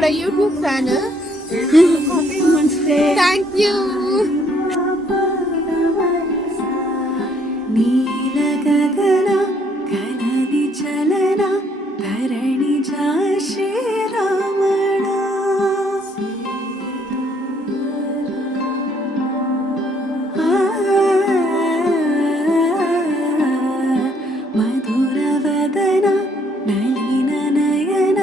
என்னோட YouTube fan. Thank you. ನೀಲ ಗಗನ ಕನದಿ ಚಲನ ಧರಣಿ ಜಾ ಶ್ರೀರಾಮಣ ಮಧುರ ವದನ ನಳಿನ ನಯನ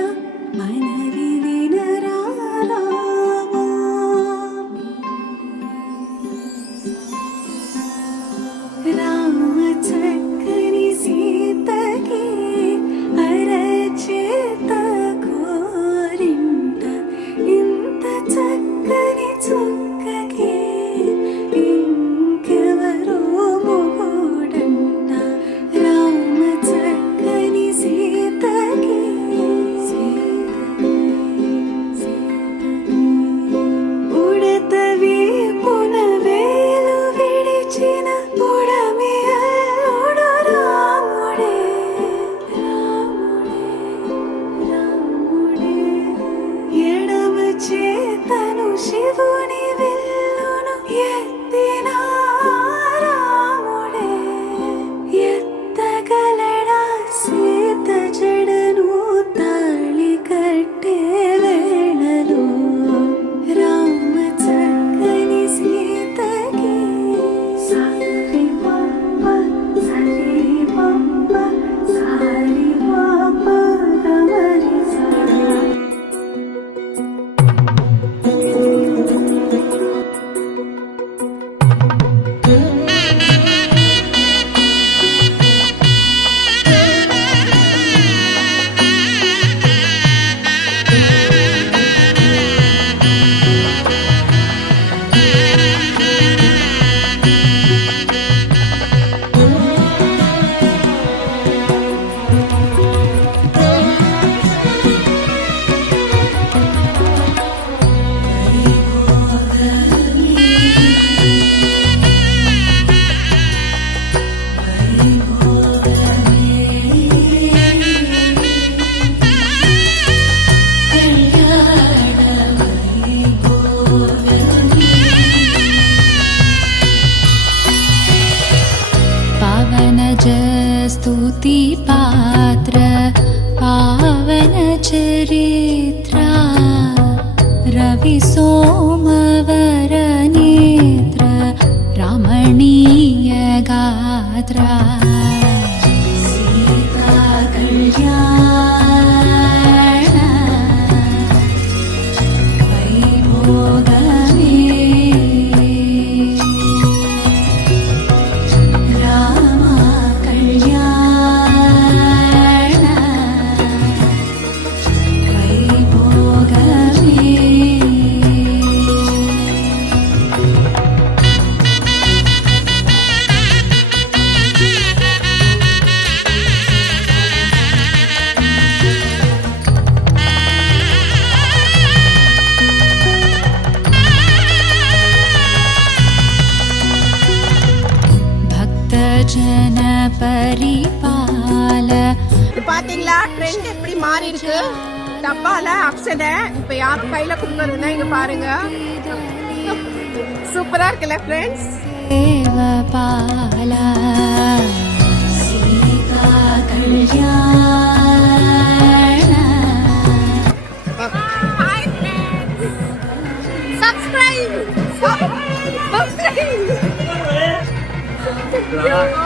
ಮನವಿ ವಿನರಾಮ ರಾಮ ಚಕ್ಕನಿ ಸೀತಗೆ ಅರಚಿತ ಕೋರಿಂಟ ಇಂತ ಚಕ್ಕನಿ ಚೊಕ್ಕಗೆ ಇಂಕೆವರೋ ಮುಗುಡಂಟ ರಾಮ ಚಕ್ಕನಿ ಸೀತಗೆ ಉಡತವಿ ಪುನವೇಲು ವಿಡಿಚಿನ ಉಡಮೆಯೋಡು ರಾಮುಡೆ ರಾಮುಡೆ ರಾಮುಡೆ ಎಡಮ ಚೇತನು ಶಿವುನಿ ವಿಲ್ಲುನು ಎತ್ತಿನ ರಾಮುಡೆ ಎತ್ತಗಲಡ ಸೀತ ಜಡನು ತಾಳಿ ಕಟ್ಟೆ ವೇಳಲು ರಾಮ ಚಕ್ಕನಿ ಸೀತಗೆ ಸಾರಿ ಪಪ್ಪ ಸರಿ ಪಪ್ಪ ಸಾರಿ ಪಪ್ಪ ಗಮರಿ पावन स्तुति पात्र पावन चरित्र रवि सोमवर नेत्र रमणीय गात्र सीता कल्याण वैभोगमे राम कल्याण वैभोगमे भक्तजन परिपाल பாத்தீங்களா ட்ரெண்ட் எப்படி மாறி இருக்கு. டப்பால அக்ஷதை இப்ப யார் கையில குடுக்கறதுன்னா இங்க பாருங்க. சூப்பரா இருக்குல்ல ஃப்ரெண்ட்ஸ். देवपाल सीता कल्याण hi friends. Subscribe.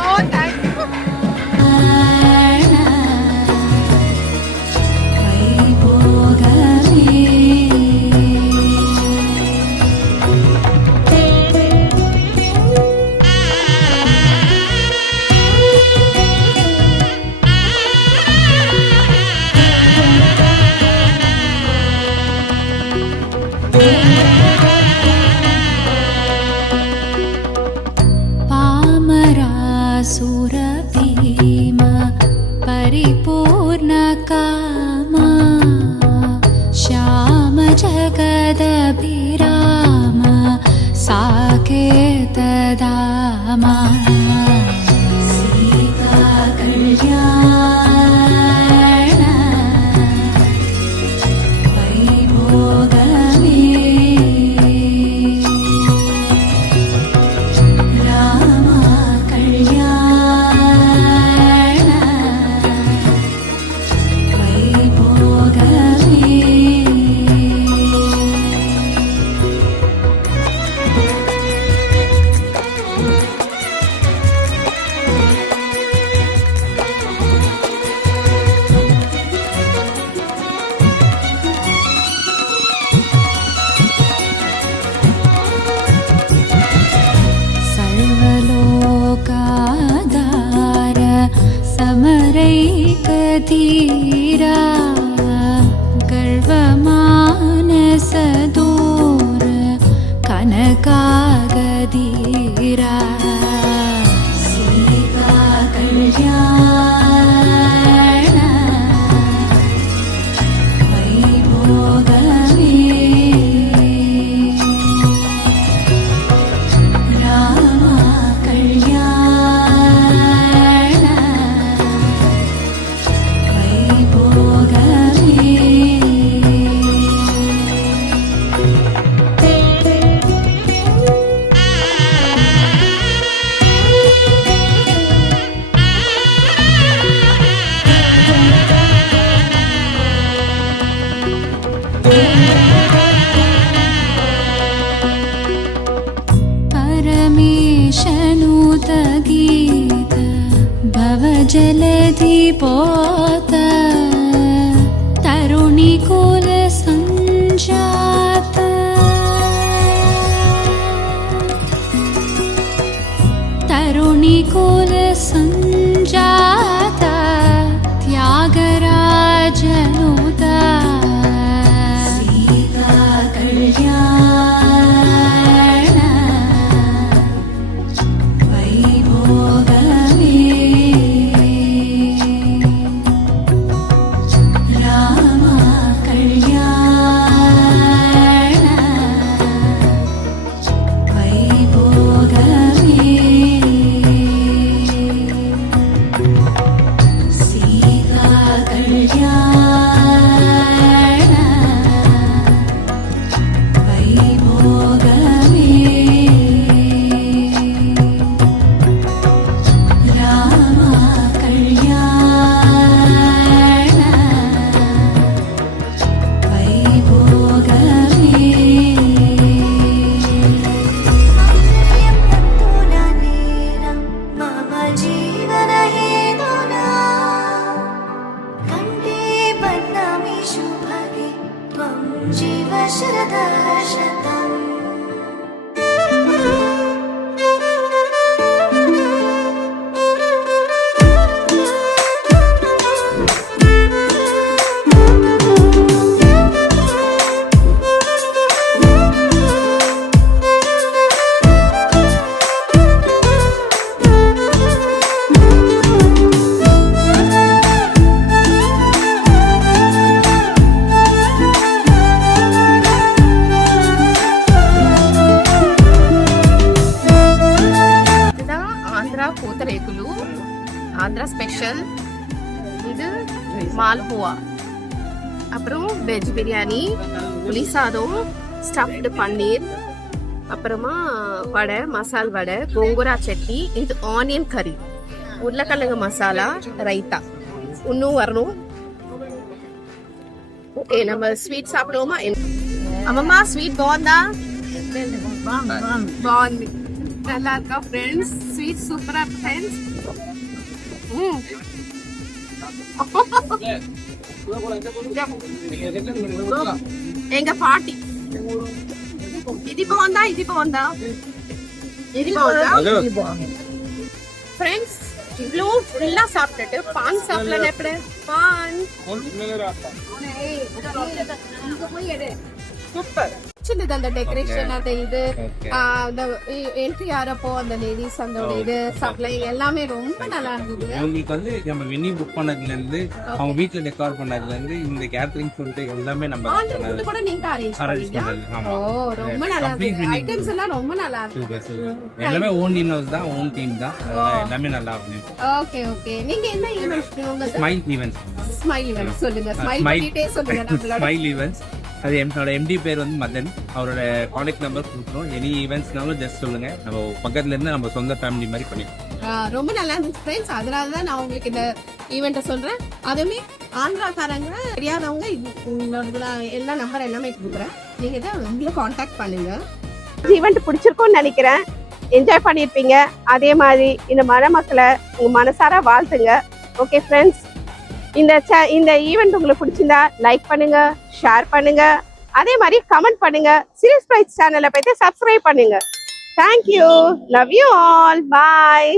Oh, thank you. सुरभीम परिपूर्ण कामा श्याम जगदभिराम साकेत दामा सीता कल्याण वैभव कागदीरा सीता कल्याण वैभोगमे राम कल्याण वैभोगमे परमेशनुत गीत भवजलधि पोत तरुणिकुल सञ्जात तरुणिकुल सञ्जात त्यागराजनुत सीता कल्याण वैभोगमे राम कल्याण वैभोगमे सीता कल्याण वैभोगमे राम कल्याण वैभोगमे मम जीवनहेतुना कण्ठे बध्नामि शुभगे त्वं जीव शरदः शतम् இதுதான் ஆந்திரா பூத்தரேக்குலு, ஆந்திரா ஸ்பெஷல். இது மால்புவா, அப்புறம் வெஜ் பிரியாணி, புளி சாதம், ஸ்டஃப்டு பன்னீர், அப்புறமா வடை, மசால் வடை, கோங்குரா சட்னி, இது ஆனியன் கறி, உருளைக்கிழங்கு மசாலா, ரைத்தா. இன்னும் வரணும். ஓகே, நம்ம ஸ்வீட் சாப்பிடுவோமா? அம்மம்மா ஸ்வீட் బాగుందా? బాగుంది. நல்லா இருக்கா ஃப்ரெண்ட்ஸ்? ஸ்வீட் சூப்பரா ஃப்ரெண்ட்ஸ். எங்க பாட்டி ఇది బాగుందా? ఇది బాగుందా? ఇది బాగుందా ఫ్రెండ్స్? இவ்வளோ ஃபுல்லா சாப்பிட்டுட்டு பான் சாப்பிடல எப்படி? பான் சூப்பர். சின்னது அந்த டெக்கரேஷன், அந்த இது அந்த என்ட்ரி ஆறப்போ அந்த லேடிஸ் அந்த இது சப்ளை எல்லாமே ரொம்ப நல்லா இருந்தது. அவங்களுக்கு வந்து நம்ம வெனி புக் பண்ணதுல இருந்து அவங்க வீட்ல டெக்கார் பண்ணதுல இருந்து இந்த கேட்டரிங் சொல்லிட்டு எல்லாமே நம்ம ஆல்ரெடி கூட நீங்க அரேஞ்ச் அரேஞ்ச் பண்ணீங்க. பண்ணது. ஆமா, ஓ ரொம்ப நல்லா இருந்தது. ஐட்டம்ஸ் எல்லாம் ரொம்ப நல்லா இருந்தது. எல்லாமே ஓன் இன்ஹவுஸ் தான், ஓன் டீம் தான், எல்லாமே நல்லா இருந்துச்சு. Okay okay. நீங்க என்ன ஈவென்ட் உங்க ஸ்மைல் ஈவென்ட்ஸ். ஸ்மைல் ஈவென்ட் சொல்லுங்க. ஸ்மைல் பண்ணிட்டே சொல்லுங்க. நம்மளோட ஸ்மைல் ஈவென்ட்ஸ். அது என்னோட எம்டி பேர் வந்து மதன். அவரோட கான்டாக்ட் நம்பர் கொடுக்குறோம். எனி ஈவென்ட்ஸ்னாலும் ஜஸ்ட் சொல்லுங்க, நம்ம பக்கத்துல இருந்து நம்ம சொந்த ஃபேமிலி மாதிரி பண்ணிக்கலாம். ரொம்ப நல்லா இருந்துச்சு ஃப்ரெண்ட்ஸ். அதனால தான் நான் உங்களுக்கு இந்த ஈவெண்ட்டை சொல்றேன். அதுவுமே ஆந்திராக்காரங்க தெரியாதவங்க உங்களோட எல்லா நம்பர் எல்லாமே கொடுக்குறேன். நீங்க தான் உங்களை காண்டாக்ட் பண்ணுங்க. ஈவெண்ட் பிடிச்சிருக்கும்னு நினைக்கிறேன். என்ஜாய் பண்ணியிருப்பீங்க. அதே மாதிரி இந்த மணமக்களை உங்க மனசார வாழ்த்துங்க. ஓகே ஃப்ரெண்ட்ஸ், இந்த ஈவெண்ட் உங்களுக்கு பிடிச்சிருந்தா லைக் பண்ணுங்க, ஷேர் பண்ணுங்க, அதே மாதிரி கமெண்ட் பண்ணுங்க. சீரியஸ் பிரைஸ் சேனலை போயிட்டு சப்ஸ்கிரைப் பண்ணுங்க. Thank you. Love you all. Bye.